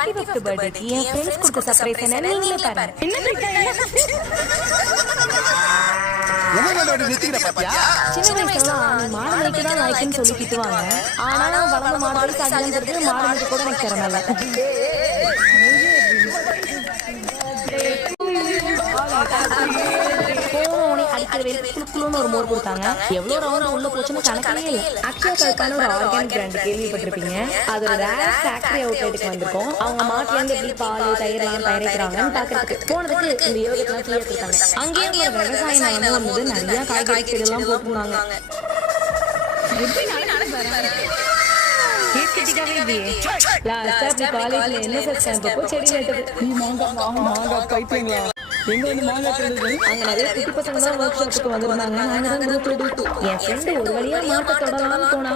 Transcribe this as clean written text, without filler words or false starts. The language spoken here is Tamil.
25th பர்த்டேக்கு என் ஃப்ரெண்ட்ஸ் கொடுத்த சர்ப்ரைஸ் என்ன நீங்களே பாருங்க. சின்ன வயசுல மாடு வைக்க தான் லைக்குன்னு சொல்லி திட்டுவாங்க. ஆனா வளர்ந்த மாடு கல்யாணத்துக்கு மாடு கூட எனக்கு திறமல. ஒரு மோர் கொடுத்தாங்க. எவ்வளவு ரவுண்ட் உள்ள போச்சுன்னு கணக்கே இல்லை. அக்ஷயாக்கான ஒரு ஆர்கானிக் பிராண்ட் கேள்விப்பட்டிருப்பீங்க. அதோட ரேர் ஃபேக்டரி அவுட்லெட்டுக்கு வந்திருக்கோம். அவங்க மாட்டுல இருந்து எப்படி பால் தயிரெல்லாம் தயாரிக்கிறாங்கன்னு பாக்குறதுக்கு போனதுக்கு இந்த யோகத்தெல்லாம் ஃப்ரீயா கொடுத்தாங்க. அங்கேயே ஒரு விவசாய நிலமும் வந்து நிறைய காய்கறி செடி எல்லாம் போட்டுருந்தாங்க. அங்க நிறைய குட்டி பசங்க தான் ஒர்க் ஷாப்புக்கு வந்திருந்தாங்க. நாங்க தான் குரூப்ல எடுத்து என் ஃப்ரெண்டு ஒரு வழியா மாட்ட தொடலாம்னு போனா